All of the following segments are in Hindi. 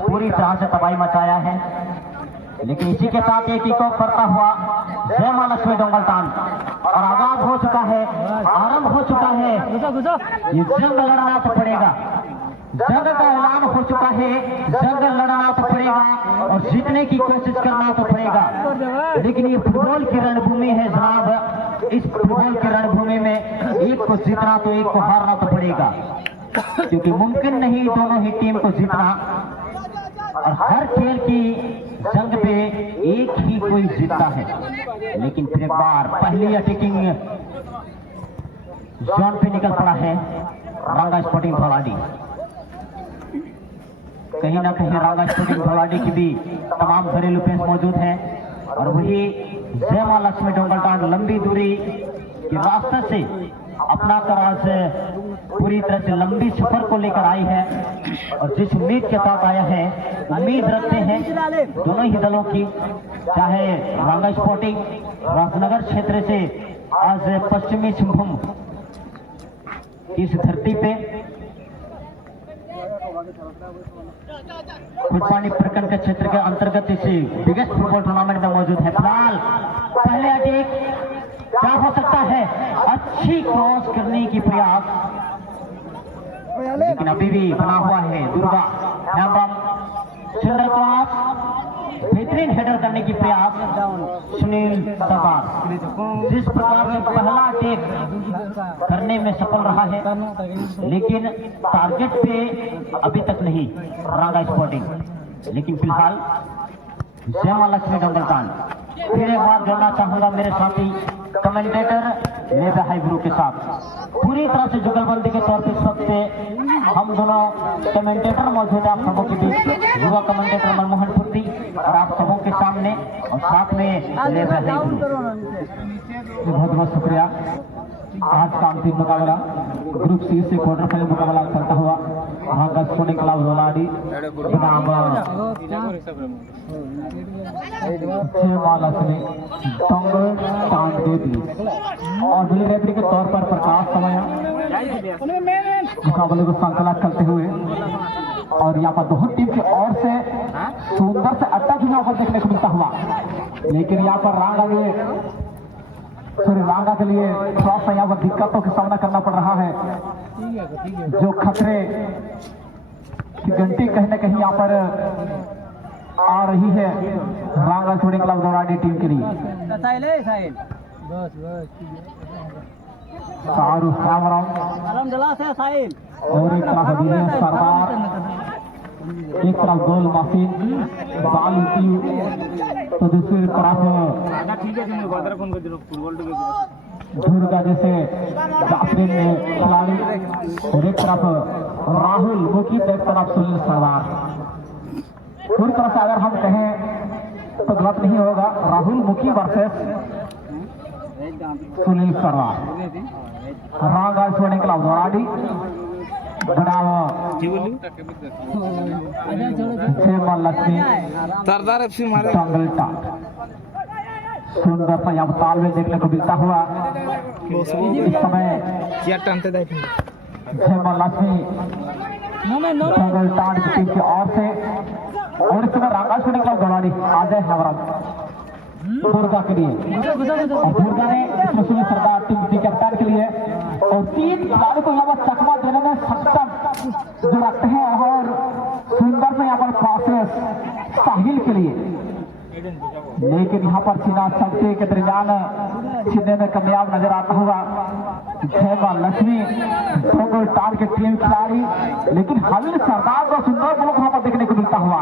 पूरी तरह से तबाही मचाया है, लेकिन इसी के साथ एक को करता हुआ जय मां लक्ष्मी डोंगलतान और आगाज हो चुका है, आरंभ हो चुका है। ये जंग लड़ना तो पड़ेगा, जंग का ऐलान हो चुका है, जंग लड़ना तो पड़ेगा और जीतने की कोशिश करना तो पड़ेगा। लेकिन ये फुटबॉल की रणभूमि है जनाब, इस फुटबॉल की रणभूमि में एक को जीतना तो एक को हारना तो पड़ेगा, क्योंकि मुमकिन नहीं दोनों ही टीम को जीतना। और हर खेल की जंग पे एक ही कोई जीतता है। लेकिन फिर एक बार पहली अटैकिंग जोन पे निकल पड़ा है रांगा स्पोर्टिंग धौलाडी। कहीं ना कहीं रांगा स्पोर्टिंग धौलाडी की भी तमाम घरेलू पेश मौजूद हैं और वही जय मां लक्ष्मी डोंगलतान लंबी दूरी के रास्ते से अपना करार पूरी तरह से लंबी सफर को लेकर आई है और जिस उम्मीद के साथ आया है, उम्मीद रखते हैं दोनों ही दलों की, चाहे रांगा स्पोर्टिंग राजनगर क्षेत्र से आज पश्चिमी सिंहभूम इस धरती पे फुटपानी प्रखंड के क्षेत्र के अंतर्गत इस बिगेस्ट फुटबॉल टूर्नामेंट में मौजूद है। फिलहाल पहले अटैक क्या हो सकता है, अच्छी क्रॉस करने की प्रयास, लेकिन अभी भी बना हुआ है दुर्गा सुंदर क्रॉस, बेहतरीन हेडर करने की प्रयास सुनील सरदार। जिस प्रकार से पहला अटैक करने में सफल रहा है, लेकिन टारगेट पे अभी तक नहीं रांगा स्पोर्टिंग। लेकिन फिलहाल जय मां लक्ष्मी डोंगलतान। फिर एक बार जोड़ना चाहूंगा मेरे साथी कमेंटेटर मेरे हाई गुरु के साथ, पूरी तरह से जुगलबंदी के तौर पर सबसे हम दोनों कमेंटेटर मौजूद है आप सबों के बीच, युवा कमेंटेटर मनमोहन फुर्ती और आप सबों के सामने और साथ में मेरे हाई गुरु। बहुत बहुत शुक्रिया। आज का अंतिम मुकाबला ग्रुप सी से क्वार्टर फाइनल मुकाबला चलता हुआ रांगा स्पोर्टिंग क्लब धौलाडी बनाम जय मां लक्ष्मी डोंगलतान के बीच और विजय रेफरी के तौर पर प्रकाश समय मुकाबले को संकलन करते हुए और यहाँ पर दोनों टीम की ओर से सुंदर से अटैक यहाँ पर देखने को मिलता हुआ, लेकिन यहाँ पर रांगा के लिए थोड़ा सा यहाँ पर दिक्कतों का सामना करना पड़ रहा है, जो खतरे की घंटी कहीं ना कहीं यहाँ पर आ रही है रांगा स्पोर्टिंग क्लब धौलाडी टीम के लिए। और एक तरफ विजय सरदार, एक तरफ गोल मशीन बाल तो दूसरी तरफ दुर्गा जैसे बेहतरीन खिलाड़ी और एक तरफ राहुल मुखी, एक तरफ सुनील सरदार। पूरी तरह से अगर हम कहें तो गलत नहीं होगा, राहुल मुखी वर्सेस सुनील सरदार। रांगा स्पोर्टिंग क्लब धौलाडी बनाम जय मां लक्ष्मी डोंगलतान। सुंदर सा यहाँ तालमेल देखने को मिलता हुआ इस समय जय मां लक्ष्मी डोंगलतान की टीम की ओर से और इस समय रांगा स्पोर्टिंग क्लब धौलाडी अजय हेमराज दुर्गा के लिए और दुर्गा ने इसमें सुनील सरदार टीम की कप्तान के लिए और 3 खिलाड़ी को यहाँ पर चकमा देने में सक्षम जो रखते हैं और सुंदर से यहाँ पर प्रोसेस साहिल के लिए, लेकिन यहाँ पर सीना सबसे के दरमियान छीनने में कामयाब नजर आता हुआ जय मां लक्ष्मी डोंगलतान के टीम खिलाड़ी, लेकिन हलील सरदार को सुंदर ब्लॉक वहां पर देखने को मिलता हुआ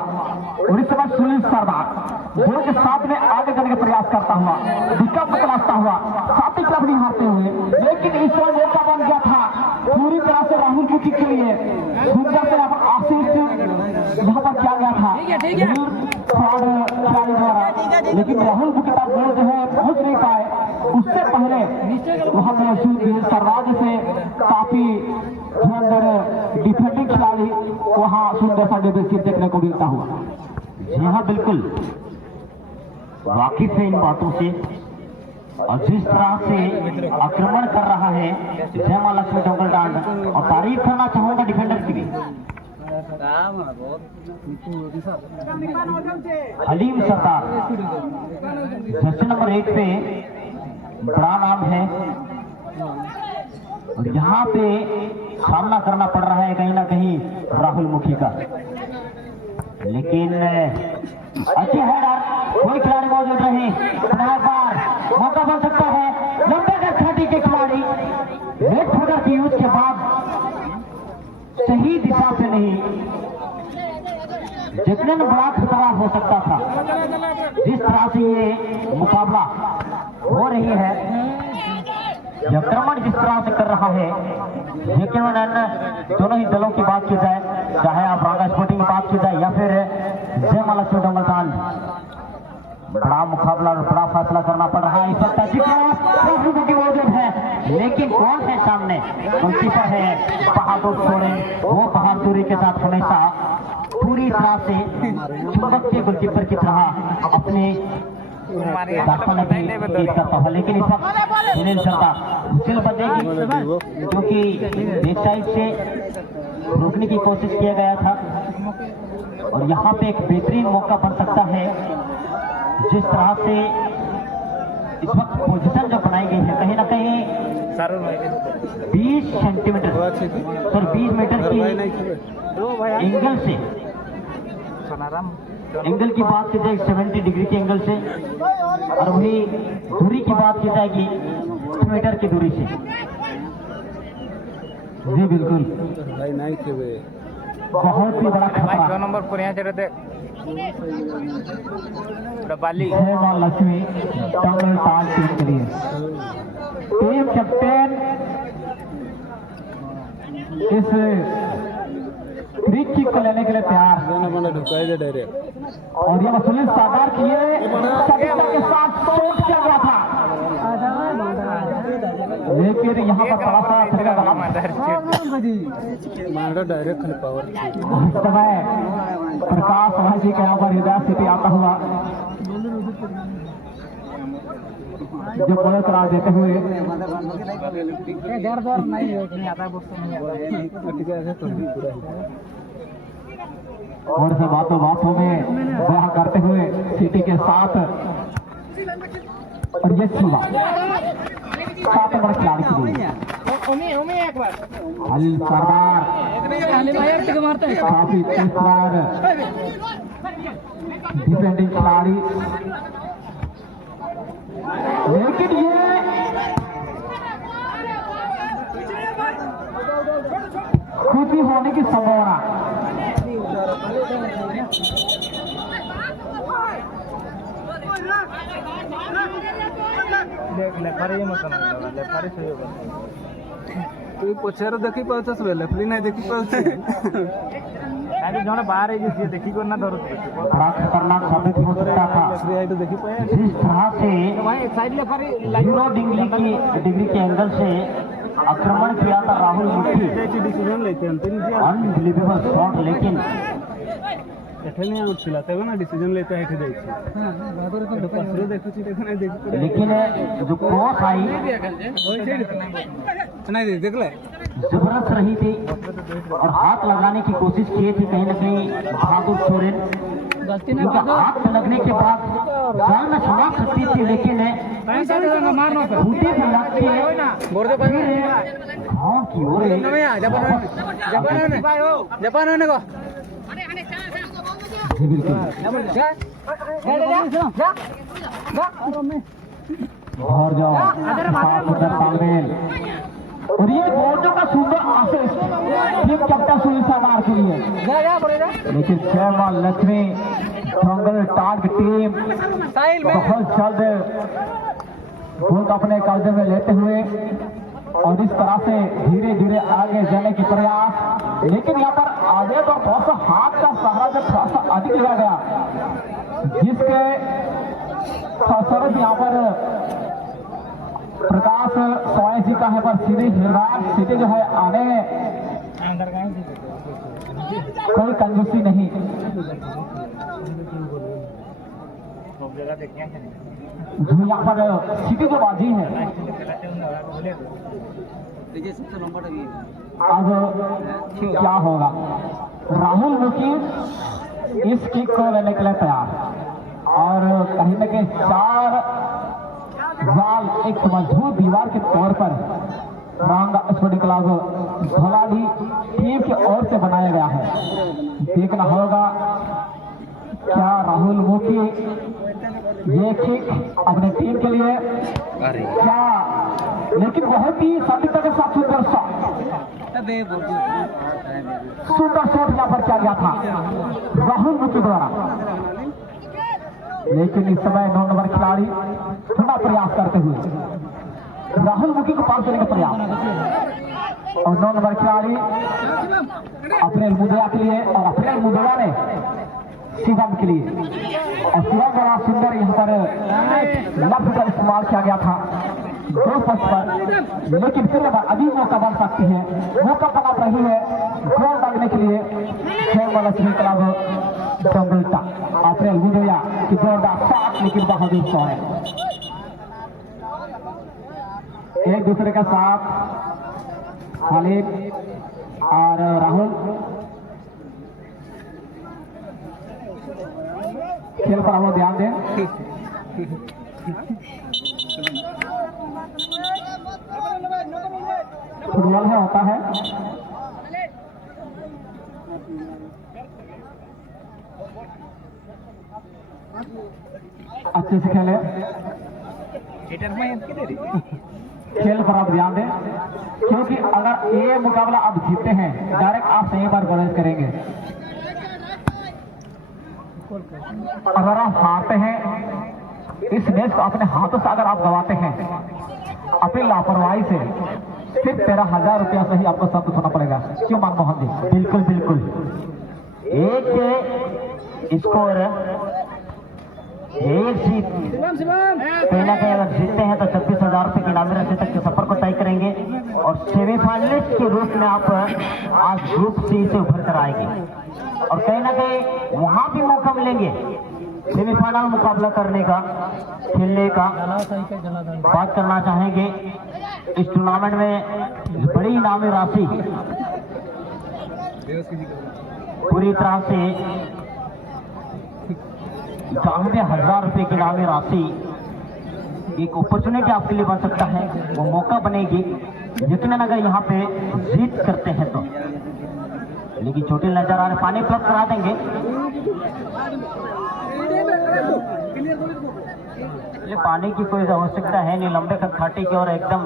और इस समय सुनील सरदार गोल के साथ में आगे जाने का प्रयास करता हुआ, विकेट को तलाशता हुआ, साथ ही क्लब नहीं हारते हुए, लेकिन इस समय मौका बन गया था पूरी तरह से राहुल मुखी के लिए सुंदर से यहाँ पर आशीष यहाँ पर किया गया था खिलाड़ी द्वारा, लेकिन राहुल मुखी का गोल जो है पहुंच नहीं पाए। उससे पहले वहां मौजूद सरदार से काफी अंदर डिफेंडिंग खिलाड़ी वहां सुंदर सा डेब्यू देखने को मिलता हुआ। जी हाँ, बिल्कुल वाकिफ है इन बातों से और जिस तरह से आक्रमण कर रहा है जय मां लक्ष्मी डोंगलतान, और तारीफ करना चाहूंगा डिफेंडर की भी, हलीम सरदार जर्सी नंबर 8 पे बड़ा नाम है और यहाँ पे सामना करना पड़ रहा है कहीं ना कहीं राहुल मुखी का, लेकिन अच्छी हेडर, कोई खिलाड़ी मौजूद नहीं, बार मौका बन सकता है। लंबे गज छाती के खिलाड़ी रेड फुटर की यूज के बाद सही दिशा से नहीं, जितने में बड़ा खतरा हो सकता था, जिस तरह से ये मुकाबला हो रही है, आक्रमण जिस तरह से कर रहा है, लेकिन दोनों ही दलों की बात की जाए, चाहे आप रांगा स्पोर्टिंग की बात की जाए या फिर जयमाला चौडंगलतान, बड़ा मुकाबला और बड़ा फैसला करना पड़ रहा है इस वक्त। मौजूद है, लेकिन कौन है सामने? गोलकीपर है बहादुर सोरेन, वो बहादुरी के साथ हमेशा पूरी तरह से चुंबक के गोलकीपर की तरह अपने करता है, लेकिन इस वक्त नहीं चलता, उछल बजेगी क्योंकि एक साइड से रोकने की कोशिश किया गया था और यहाँ पे एक बेहतरीन मौका बन सकता है। जिस तरह से इस वक्त पोजीशन जो बनाई गई है, कहीं ना कहीं 20 सेंटीमीटर सर 20 मीटर की एंगल की बात की जाए 70 डिग्री के एंगल से, और वही दूरी की बात की जाएगी 2 मीटर की दूरी से। जी बिल्कुल, बहुत ही बड़ा खतरा। 2 नंबर पर यहाँ चलते लक्ष्मी टंगलतान टीम के लिए टीम कैप्टन इस क्रिक किक को लेने के लिए तैयार, और ये सुनील सरदार किए के साथ चोट किया गया था, लेकिन यहाँ पर बड़ा सा समय प्रकाश भाई जी के यहाँ पर हृदय स्थिति आता हुआ जो बड़े करार देते हुए और से बातों में बयां करते हुए सिटी के साथ, और ये सुबह 7 नंबर खिलाड़ी के लिए हलीम सरदार काफी तेजदार डिफेंडिंग खिलाड़ी, लेकिन ये खुशी होने की संभावना देख लेफारी मत ना लेफारी सही होगा तू पछार देखि पाउछस बे लेफारी नहीं देखि पाउछ आगे जने बाहर है जे देखि को ना धरत बड़ा खतरनाक साबित हो सकता था। लेफारी तो देखि पाए जिस तरह से वहां एक साइड लेफारी जीरो डिग्री के एंगल से आक्रमण किया था राहुल मुखी, डिसीजन लेते हैं अनबिलीवेबल शॉट, लेकिन एठे नहीं आउट छिला तबे ना डिसीजन लेते हैं एठे जाई छी तो पसरो देखो छी देखो नहीं देखि लेकिन जो क्रॉस आई नहीं देख ले जबरदस्त रही थी और हाथ लगाने की कोशिश की थी कहीं ना कहीं बहादुर सोरेन, क्योंकि हाथ लगने के बाद जान में समाप्त सकती थी, लेकिन बूटे से लग के गाँव की ओर बिल्कुल और जाओ तालमेल, और ये बोर्डों का सुंदर असिस्ट टीम कैप्टन सुनील सरदार के लिए, लेकिन जयमाला लक्ष्मी टंगलतान की टीम बहुत जल्द गोल अपने कब्जे में लेते हुए और इस तरह से धीरे धीरे आगे जाने की प्रयास, लेकिन यहाँ पर आगे तो थोड़ा सा हाथ का सहारा जो थोड़ा सा अधिक लिया गया, जिसके फलस्वरूप यहाँ पर प्रकाश सोए जी का है पर सीधी सीधी जो है आने कोई कंजूसी नहीं, जो यहाँ पर सीधी जो बाजी है अब क्या होगा। राहुल मुखी इस किक को लेने के लिए तैयार और कहीं न कहीं 4 जाल एक मजबूत दीवार के तौर पर रांगा स्पोर्टिंग क्लब धौलाडी टीम की ओर से बनाया गया है। देखना होगा क्या राहुल मुखी ये किक अपने टीम के लिए क्या, लेकिन बहुत ही सटीकता के साथ सुंदर शॉट यहाँ पर किया गया था राहुल मुखी द्वारा। लेकिन इस समय 9 नंबर खिलाड़ी थोड़ा प्रयास करते हुए राहुल मुखी को पार करने का प्रयास और 9 नंबर खिलाड़ी अपने मुद्रा के लिए और अपने मुद्रा ने शिवम के लिए और शिवम बड़ा सुंदर यहाँ पर लफ्ज का इस्तेमाल किया गया था 2 पक्ष पर, लेकिन फिर अभी मौका बन सकती है, मौका बना रही है गोल डालने के लिए खेल वाला क्लब डोंगल्टा अपने मुद्रा की जोरदार साथ, लेकिन बहादुर सौ है एक दूसरे का साथ खालिद और राहुल खेल पर हम ध्यान दें। फुटबॉल में होता है अच्छे से खेले, खेल पर आप ध्यान दें क्योंकि अगर ये मुकाबला आप जीतते हैं डायरेक्ट आप सही बार प्रवेश करेंगे। अगर आप हारते हैं इस मैच को अपने हाथों से अगर आप गवाते हैं अपनी लापरवाही से सिर्फ 13,000 रुपया से ही आपको सब कुछ होना पड़ेगा। क्यों मनमोहन जी? बिल्कुल बिल्कुल, एक स्कोर एक जीत पहला कहीं अगर जीतते हैं तो 26,000 रुपये की इनामी राशि तक के सफर को तय करेंगे और सेमीफाइनलिस्ट के रूप में आप आज ग्रुप सी से उभर कर आएंगे और कहीं ना कहीं वहां भी मौका मिलेंगे सेमीफाइनल मुकाबला करने का, खेलने का। बात करना चाहेंगे इस टूर्नामेंट में बड़ी इनामी राशि पूरी तरह से 90,000 रुपये की इनामी राशि एक अपॉर्चुनिटी आपके लिए बन सकता है, वो मौका बनेगी जितने अगर यहाँ पे जीत करते हैं तो। लेकिन छोटे नजर आ रहे, पानी उपलब्ध करा देंगे। ये पानी की कोई आवश्यकता है नहीं, लंबे खटखाटी की और एकदम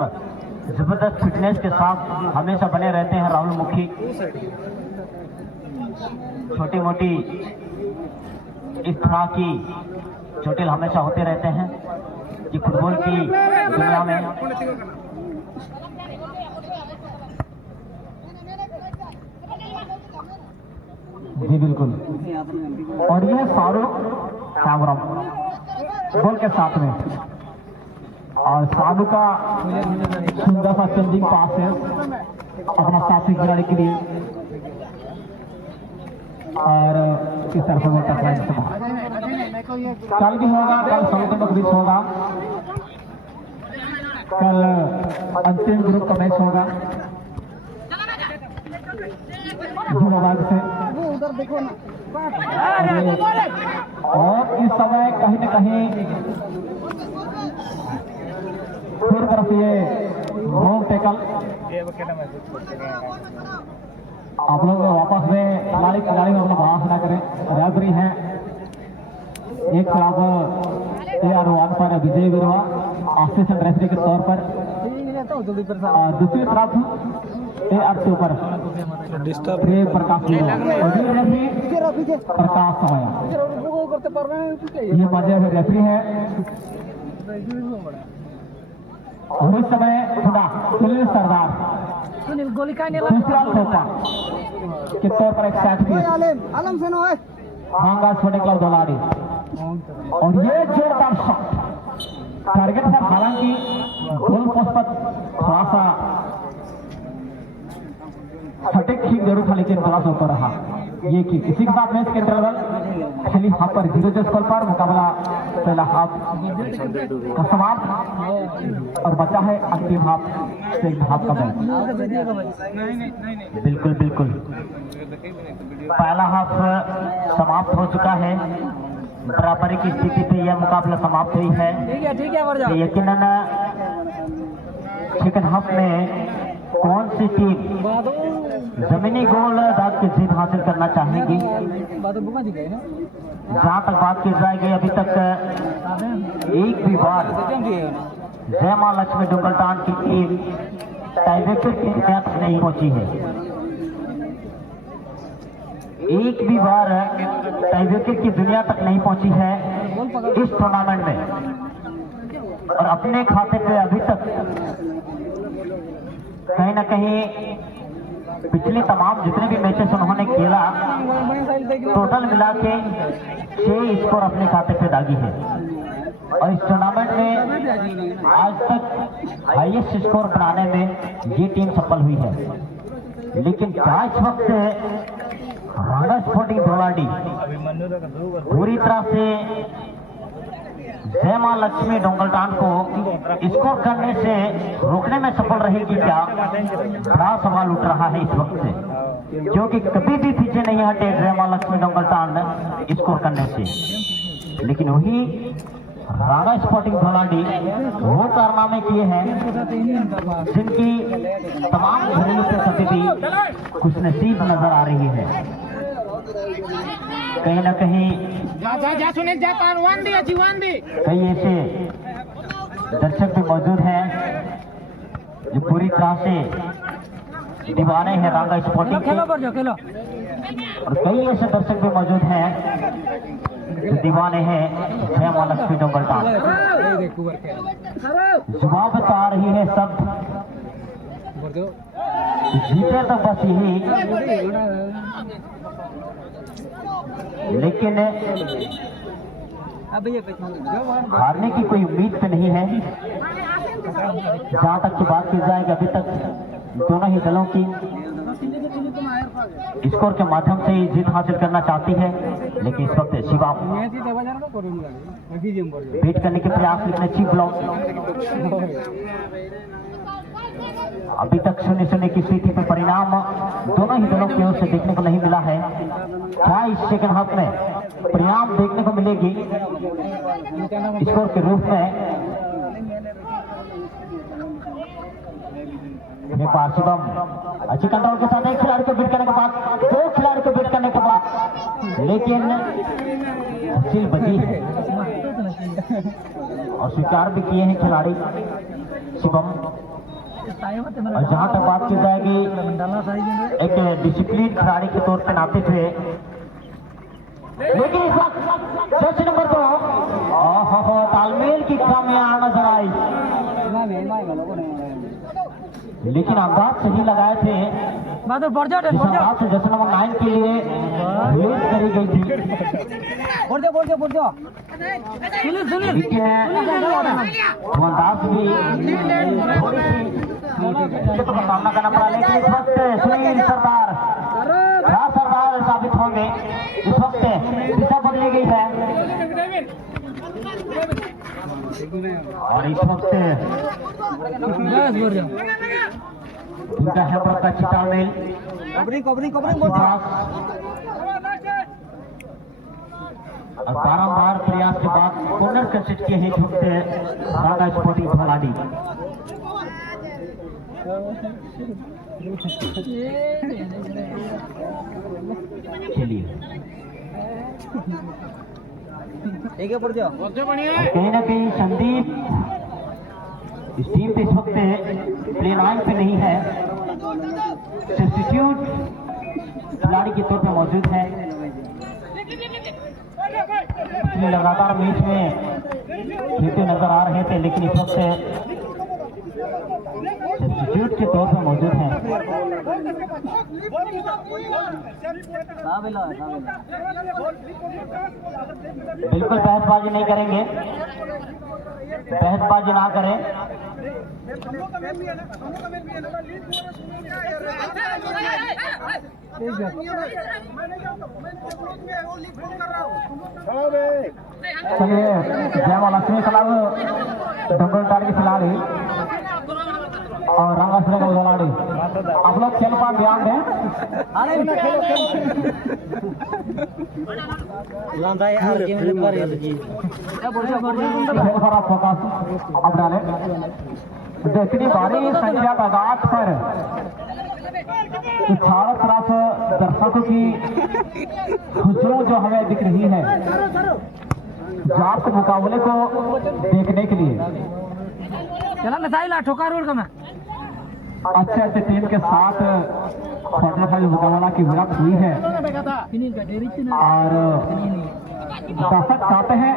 जबरदस्त फिटनेस के साथ हमेशा बने रहते हैं राहुल मुखी। छोटी मोटी इस तरह की चोटिल हमेशा होते रहते हैं कि फुटबॉल की दुनिया में। जी बिल्कुल, और ये शाहरुख कैमरम बॉल के साथ में और साधु का सुंदर सा चेंजिंग पास है अपना साथी खिलाड़ी के लिए और किस तरह से बोलता है कल भी होगा, कल समुद्र बीच होगा, कल अंतिम ग्रुप का मैच होगा धन्यवाद से। और इस समय कहीं न कहीं फिर तरफ ये रोंग टेकल आप लोग वापस में खिलाड़ी में अपना बहास ना करें। रेफरी हैं एक खिलाफ AR1 पर विजय वीरवा असिस्टेंट रेफरी के तौर पर, दूसरी तरफ AR2 पर प्रकाश प्रकाश समय। ये मजे में रेफरी है और इस समय खुदा सुनील सरदार दूसरा खोपा के तौर पर एक सेट पीस भांगा स्पोर्टिंग क्लब धौलाडी और ये जोरदार शॉट टारगेट पर, हालांकि गोल पोस्ट पर थोड़ा सा सटीक खींच जरूर था लेकिन थोड़ा सा ऊपर रहा ये कि इसी के साथ मैच के इंटरवल खेली हाफ पर 0 स्कोर पर मुकाबला पहला हाफ का समाप्त और बचा है अंतिम हाफ से हाफ का मैच। बिल्कुल बिल्कुल पहला हाफ समाप्त हो चुका है। बराबरी की स्थिति पे यह मुकाबला समाप्त हुई है। ठीक है तो यकीनन सेकंड हाफ में कौन सी टीम जमीनी गोल दाग की जीत हासिल करना चाहेगी, जहां तक बात की जाएगी अभी तक एक भी बार जय मां लक्ष्मी डुंगलटान की टीम टाइब्रेकर की मैच नहीं पहुंची है। एक भी बार टाइब्रेकर की दुनिया तक नहीं पहुंची है इस टूर्नामेंट में। और अपने खाते पे अभी तक कहीं ना कहीं पिछले तमाम जितने भी मैचेस उन्होंने खेला टोटल मिला के 6 स्कोर अपने खाते पे दागी है। और इस टूर्नामेंट में आज तक हाईएस्ट स्कोर बनाने में ये टीम सफल हुई है। लेकिन क्या इस वक्त राणा स्पोर्टिंग धोलाडी पूरी तरह से जय मां लक्ष्मी डोंगलटान को स्कोर करने से रोकने में सफल रहेगी क्या, बड़ा सवाल उठ रहा है इस वक्त से, क्योंकि कभी भी पीछे नहीं हटे जय मां लक्ष्मी डोंगलटान स्कोर करने से। लेकिन वही राणा स्पोर्टिंग धोलाडी वो कारनामे किए हैं जिनकी तमाम घरेलू से सभी भी खुशनसीब नजर आ रही है। कहीं ना कहीं कई ऐसे दर्शक भी मौजूद हैं जो पूरी तरह से दीवाने हैं रांगा स्पोर्टिंग के, और कई ऐसे दर्शक भी मौजूद हैं जो दीवाने हैं जय मां लक्ष्मी डोंगलटान। जवाब बता रही है सब जीते तो बस यही, लेकिन हारने की कोई उम्मीद तो नहीं है। जहां तक की बात की जाएगी अभी तक दोनों ही दलों की स्कोर के माध्यम से ही जीत हासिल करना चाहती है। लेकिन इस वक्त शिवा बीट करने के प्रयास में चीफ ब्लॉक अभी तक 0-0 की स्थिति पे परिणाम दोनों ही दलों की ओर से देखने को नहीं मिला है। क्या इस सेकंड हाफ में परिणाम देखने को मिलेगी स्कोर के रूप में? शिवम अच्छी कंट्रोल के साथ एक खिलाड़ी को बीट करने के बाद, 2 खिलाड़ी को बीट करने के बाद, लेकिन सिल बची है और स्वीकार भी किए हैं खिलाड़ी शिवम। और जहां तक बात की जाएगी एक डिसिप्लिन खिलाड़ी के तौर पर नाते हुए, लेकिन इस वक्त जर्सी नंबर 2 तालमेल की कमियां नजर आई, लेकिन अंदाज सही लगाए थे। जिस अंदाज से जर्सी नंबर 9 के लिए रिलीज करी गई थी, लेकिन वो अंदाज भी थोड़ी सी दिक्कतों का सामना करना पड़ा। लेकिन इस वक्त सुनील सरदार क्या सरदार साबित होंगे। इस वक्त दिशा बदली गई है और इस वक्त उनका है बड़ा अच्छी तालमेल। और बारंबार प्रयास के बाद कॉर्नर कंसिड किए हैं राणा स्पोर्टिंग धोलाडी। चलिए कहीं ना कहीं संदीप इस टीम पे इस वक्त प्ले लाइन पे नहीं है, सब्स्टिट्यूट खिलाड़ी के तौर पे मौजूद है। लगातार मैच में खेलते नजर आ रहे थे, लेकिन इस वक्त सब्स्टिट्यूट के तौर पे मौजूद हैं। बिल्कुल बहसबाजी नहीं करेंगे, बहसबाजी ना करें। चलिए जय मां लक्ष्मी क्लब डोंगलटान के खिलाड़ी और रंगा सुरेगा खिलाड़ी। आप लोग खेल पर ध्यान दें। खेल पर आप फोकस अब डालें। तो इतनी भारी संख्या तादाद पर चारों तरफ दर्शकों की हुजूम जो हमें दिख रही है जाप के मुकाबले को देखने के लिए। चला मिसाइल ठोका रोड का मैं अच्छे अच्छे टीम के साथ क्वार्टर फाइनल मुकाबला की भिड़ंत हुई है और दर्शक चाहते हैं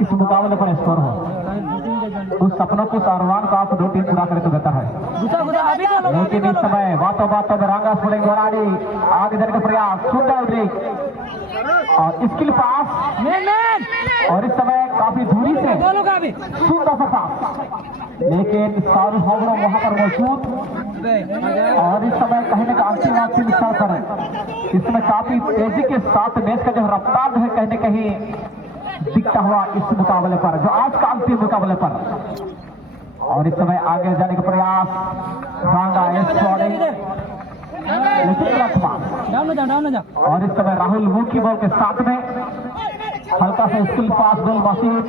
इस मुकाबले पर स्कोर हो। उस सपनों को सारवान को आप 2 टीम पूरा करें तो बेहतर है। लेकिन इस समय बातों बातों में रंगा स्फुलिंग गोराड़ी आगे देने का प्रयास सुंदर ब्रेक और स्किल पास और इस समय काफी दूरी से सुंदर सा पास, लेकिन सारू होगड़ो वहां पर मौजूद और इस समय कहीं ना अंतिम स्तर पर इस समय काफी तेजी के साथ मैच का जो रफ्तार है कहीं न कहीं दिखता हुआ इस मुकाबले पर, जो आज का अंतिम मुकाबले पर। और इस समय आगे जाने का प्रयास और इस समय राहुल मुखी बॉल के साथ में हल्का सा स्किल पास बॉल मसीद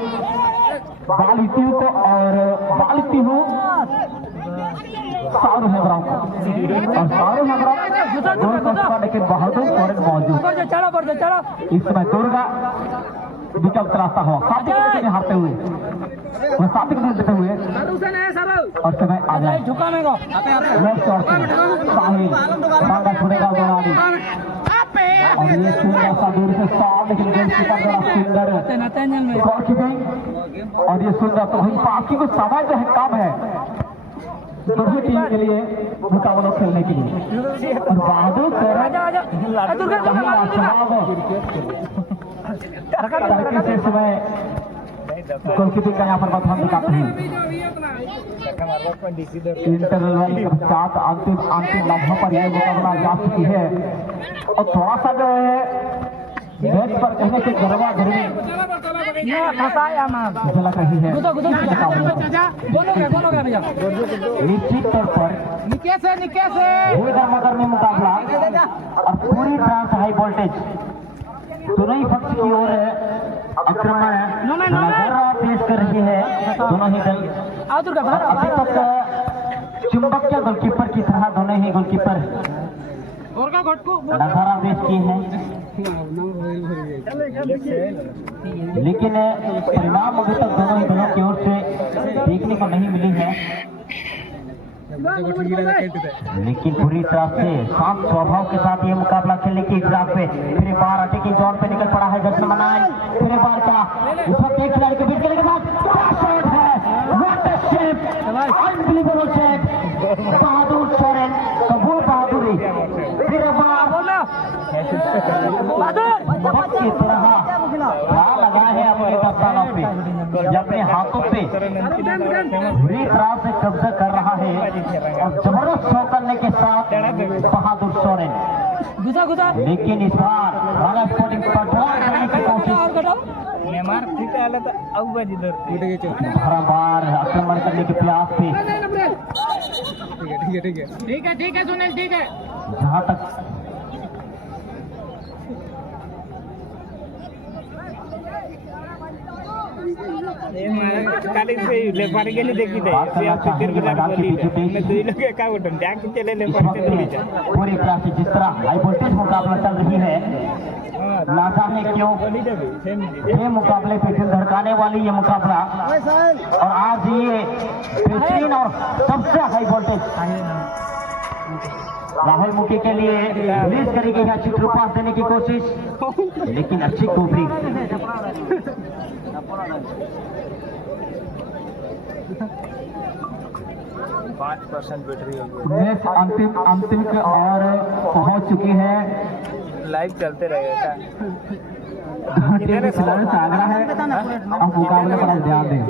बालिती को और बालिती हूँ सारू हैदराबाद और सारू हैदराबाद लेकिन बहादुर सोरेन मौजूद। इस समय दुर्गा विकल्प तलाशता हुआ हारते हुए साबिक देते हुए और समय आ जाए साहिल छुड़ेगा गोराड़ी और ये सुंदर सा दूर से साफ लेकिन सुंदर गोलकीपिंग और ये सुंदर तो बाकी को समय जो है कम है दोनों टीम के लिए मुकाबला खेलने के लिए। और बहादुर से समय गोलकीपिंग का यहाँ पर बदलाव दिखाते हैं। इंटरवल के साथ अंतिम लम्हों पर यह मुकाबला जा चुकी है और थोड़ा सा जो है मैच पर कहने की गरबा गर्मी लग रही है। निश्चित तौर पर मगर में मुकाबला और पूरी तरह से हाई वोल्टेज दोनों ही पक्ष की ओर आक्रमण पेश कर रही है दोनों ही दल। अभी तक चुंबकीय गोलकीपर की तरह दोनों ही गोलकीपर नजारा पेश किए हैं, लेकिन परिणाम अभी तक दोनों ही दलों की ओर से देखने को नहीं मिली है। लेकिन पूरी तरह से शांत स्वभाव के साथ ये मुकाबला खेलने की ग्राफ पे फिर बार अटैकिंग जोन पे निकल पड़ा है जश्न मनाए फिर बार का इस वक्त एक खिलाड़ी के बीच के बाद शॉट है। What a shape, unbelievable shape, Bahadur Soren कबूल बहादुरी फिर बार की तरह लगा है अपने दस्तानों पे अपने हाथों पे पूरी तरह से कब्जा कर रहा है और जबरदस्त शो करने के साथ बहादुर सोरेन। लेकिन इस बार राणा स्पोर्टिंग कंट्रोल करने की कोशिश बार आक्रमण करने के प्रयास पे ठीक है सुनील ठीक है। जहाँ तक काली से लेपारी गेली देखी ते या फिकर गुजार बोली मैं दुई लोग का उठन टैंक चले लेपारी से चली जा पूरी तरह से जिस तरह हाई वोल्टेज मुकाबला चल रही है ना जाने क्यों ये मुकाबले पे दिल धड़काने वाली ये मुकाबला और आज ये बेहतरीन और सबसे हाई वोल्टेज राहुल मुखी के लिए रिलीज करी गई है। अच्छी थ्रू पास देने की कोशिश लेकिन अच्छी कोबरी 5% बैटरी मैच अंतिम की ओर पहुंच चुकी है। लाइव चलते रहेगा खिलाड़ी से आग्रह है अब मुकाबले पर ध्यान दें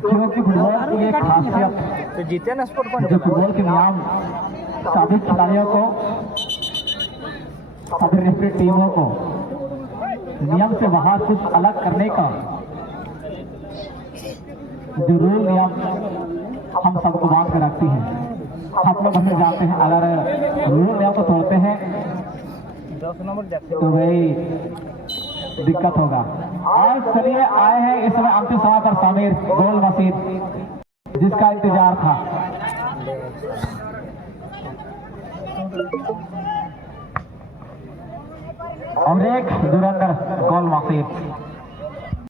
क्योंकि फुटबॉल की एक खासियत तो जीते ना स्पोर्ट को जो फुटबॉल के नियम सभी खिलाड़ियों को सभी रेफरी टीमों को नियम से बाहर कुछ अलग करने का जो रूल नियम हम सबको बांध के रखती है, हम लोग हमें जानते हैं अगर रूल नियम को तोड़ते हैं 10 नंबर तो भाई दिक्कत होगा। और चलिए आए हैं इस समय अंतिम समय पर सामिर गोल मसीद, जिसका इंतजार था। और एक धुरंधर गोल मसीद।